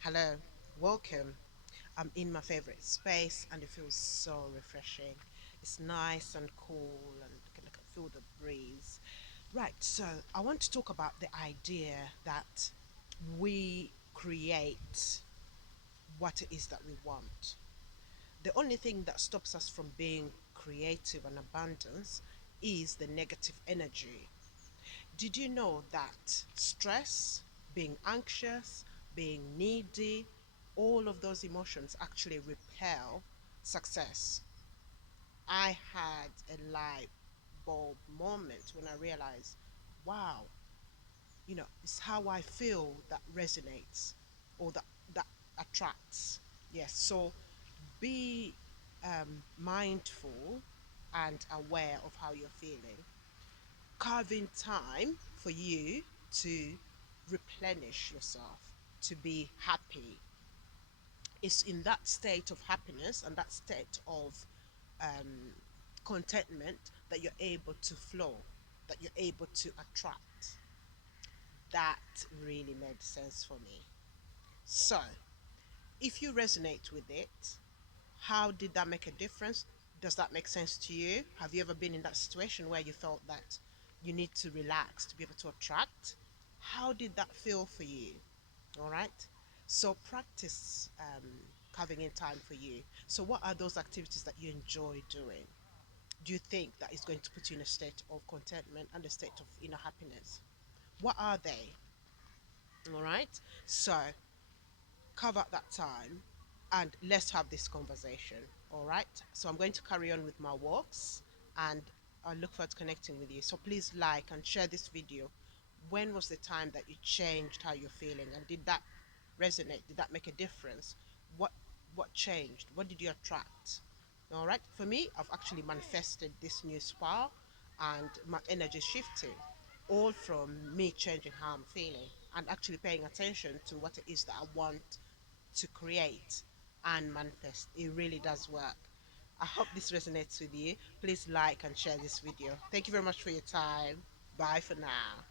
Hello, welcome. I'm in my favorite space and it feels so refreshing. It's nice and cool and I can feel the breeze. Right, so I want to talk about the idea that we create what it is that we want. The only thing that stops us from being creative and abundance is the negative energy. Did you know that stress, being anxious, being needy, all of those emotions actually repel success? I had a light bulb moment when I realized, wow, it's how I feel that resonates or that attracts. Yes, so be mindful and aware of how you're feeling, carving time for you to replenish yourself, to be happy. It's in that state of happiness and that state of um, contentment that you're able to flow, that you're able to attract. That really made sense for me. So, if you resonate with it, how did that make a difference? Does that make sense to you? Have you ever been in that situation where you felt that you need to relax to be able to attract? How did that feel for you? All right. So practice carving in time for you. So, what are those activities that you enjoy doing? Do you think that is going to put you in a state of contentment and a state of inner happiness? What are they? All right. So, carve out that time and let's have this conversation. All right. So I'm going to carry on with my walks and I look forward to connecting with you. So please like and share this video. When was the time that you changed how you're feeling and did that resonate? Did that make a difference? What what changed? What did you attract? All right. For me, I've actually manifested this new spa and my energy is shifting all from me changing how I'm feeling and actually paying attention to what it is that I want to create and manifest. It really does work. I hope this resonates with you. Please like and share this video. Thank you very much for your time. Bye for now.